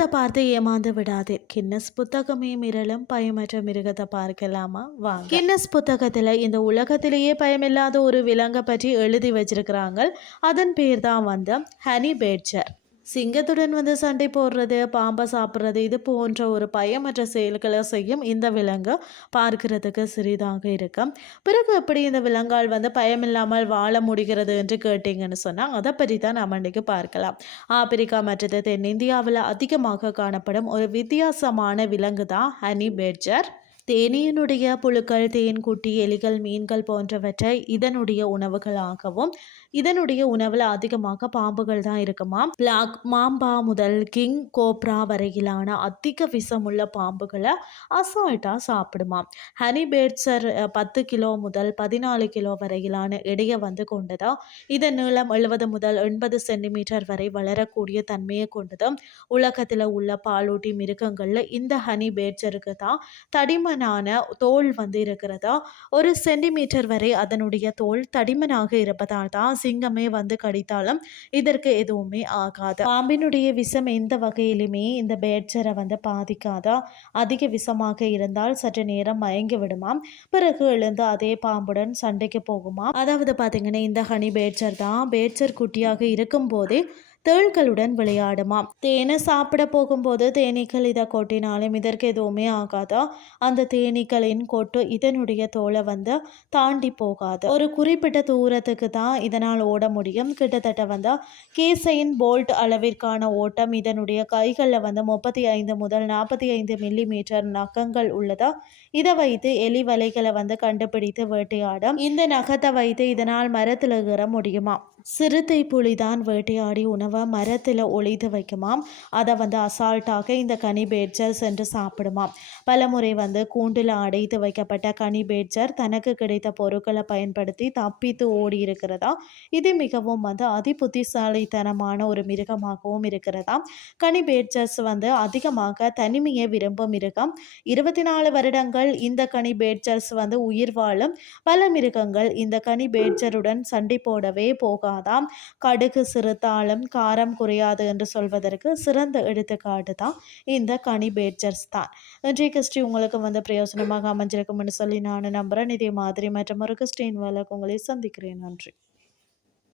பார்த்து ஏமாந்து விடாதே. கின்னஸ் புத்தகமே மிரளும் பயமற்ற மிருகத்தை பார்க்கலாமா? வாங்க. கின்னஸ் புத்தகத்துல இந்த உலகத்திலேயே பயமில்லாத ஒரு விலங்கை பற்றி எழுதி வச்சிருக்கிறாங்க அதன் பேர் தான் வந்து ஹனி பேட்சர் சிங்கத்துடன் வந்து சண்டை போடுறது பாம்பை சாப்பிட்றது இது போன்ற ஒரு பயமற்ற செயல்களை செய்யும் இந்த விலங்கு பார்க்கிறதுக்கு சிறிதாக இருக்கும். பிறகு எப்படி இந்த விலங்கால் வந்து பயமில்லாமல் வாழ முடிகிறது என்று கேட்டீங்கன்னு சொன்னால் அதை பற்றி தான் நம்ம இன்றைக்கு பார்க்கலாம். ஆப்பிரிக்கா மற்றது தென்னிந்தியாவில் அதிகமாக காணப்படும் ஒரு வித்தியாசமான விலங்கு தான் ஹனி பேட்ஜர். தேனியினுடைய புழுக்கள் தேன் குட்டி எலிகள் மீன்கள் போன்றவற்றை இதனுடைய உணவுகளாகவும் இதனுடைய உணவில் அதிகமாக பாம்புகள் தான் இருக்குமா? பிளாக் மாம்பா முதல் கிங் கோப்ரா வரையிலான அதிக விஷமுள்ள பாம்புகளை அசால்ட்டாக சாப்பிடுமா? ஹனி பேட்ஸர் பத்து கிலோ முதல் பதினாலு கிலோ வரையிலான எடையை வந்து கொண்டதும் இதன் நீளம் எழுபது முதல் எண்பது சென்டிமீட்டர் வரை வளரக்கூடிய தன்மையை கொண்டதும் உலகத்தில் உள்ள பாலூட்டி மிருகங்களில் இந்த ஹனி பேட்ஸருக்கு தான் தடிமனான தோல் வந்து இருக்கிறதா? ஒரு சென்டிமீட்டர் வரை அதனுடைய தோல் தடிமனாக இருப்பதால் தான் சிங்கமே வந்து கடித்தாலும் இதற்கு எதுவுமே ஆகாது. பாம்பினுடைய விஷம் எந்த வகையிலுமே இந்த பேட்சரை வந்து பாதிக்காதா? அதிக விஷமாக இருந்தால் சற்று நேரம் மயங்கி விடுமாம். பிறகு எழுந்து அதே பாம்புடன் சண்டைக்கு போகுமா அதாவது பார்த்தீங்கன்னா இந்த ஹனி பேட்சர் தான். பேட்சர் குட்டியாக இருக்கும் போதே தேள்களுடன் விளையாடுமாம். தேனை சாப்பிட போகும்போது தேனீக்கள் இதை கொட்டினாலும் இதற்கு எதுவுமே ஆகாதா? அந்த தேனீக்களின் கொட்டு இதனுடைய தோலை வந்து தாண்டி போகாது. ஒரு குறிப்பிட்ட தூரத்துக்கு தான் இதனால் ஓட முடியும். கிட்டத்தட்ட வந்து கேசையின் போல்ட் அளவிற்கான ஓட்டம் இதனுடைய கைகளில் வந்து முப்பத்தி ஐந்து முதல் நாற்பத்தி ஐந்து மில்லி மீட்டர் நகங்கள் உள்ளதா? இதை வைத்து எலி வலைகளை வந்து கண்டுபிடித்து வேட்டையாடும். இந்த நகத்தை வைத்து இதனால் மரத்தில் ஏற முடியுமா? சிறுத்தை புலிதான் வேட்டையாடி உணவை மரத்தில் ஒளித்து வைக்குமாம். அதை வந்து அசால்ட்டாக இந்த கனி பேட்ஜர் சென்று சாப்பிடுமாம். பலமுறை வந்து கூண்டில் அடைத்து வைக்கப்பட்ட கனி பேட்சர் தனக்கு கிடைத்த பொருட்களை பயன்படுத்தி தப்பித்து ஓடி இருக்கிறதா? இது மிகவும் வந்து அதிபுத்திசாலித்தனமான ஒரு மிருகமாகவும் இருக்கிறதா கனி பேட்சர்ஸ் வந்து அதிகமாக தனிமையை விரும்பும் மிருகம். இருபத்தி நாலு வருடங்கள் இந்த கனி பேட்ஜர்ஸ் வந்து உயிர் வாழும். பல மிருகங்கள் இந்த கனி பேட்ஜருடன் சண்டை போடவே போகாது. போகாதாம் கடுகு சிறுத்தாலும் காரம் குறையாது என்று சொல்வதற்கு சிறந்த எடுத்துக்காட்டு தான் இந்த கனி பேட்ஜர்ஸ் தான். இன்றைய கிறிஸ்டி உங்களுக்கு வந்து பிரயோஜனமாக அமைஞ்சிருக்கும்னு சொல்லி நான் நம்புகிறேன் இதே மாதிரி மற்றும் ஒரு கிறிஸ்டின் வேலைக்கு உங்களை சந்திக்கிறேன். நன்றி.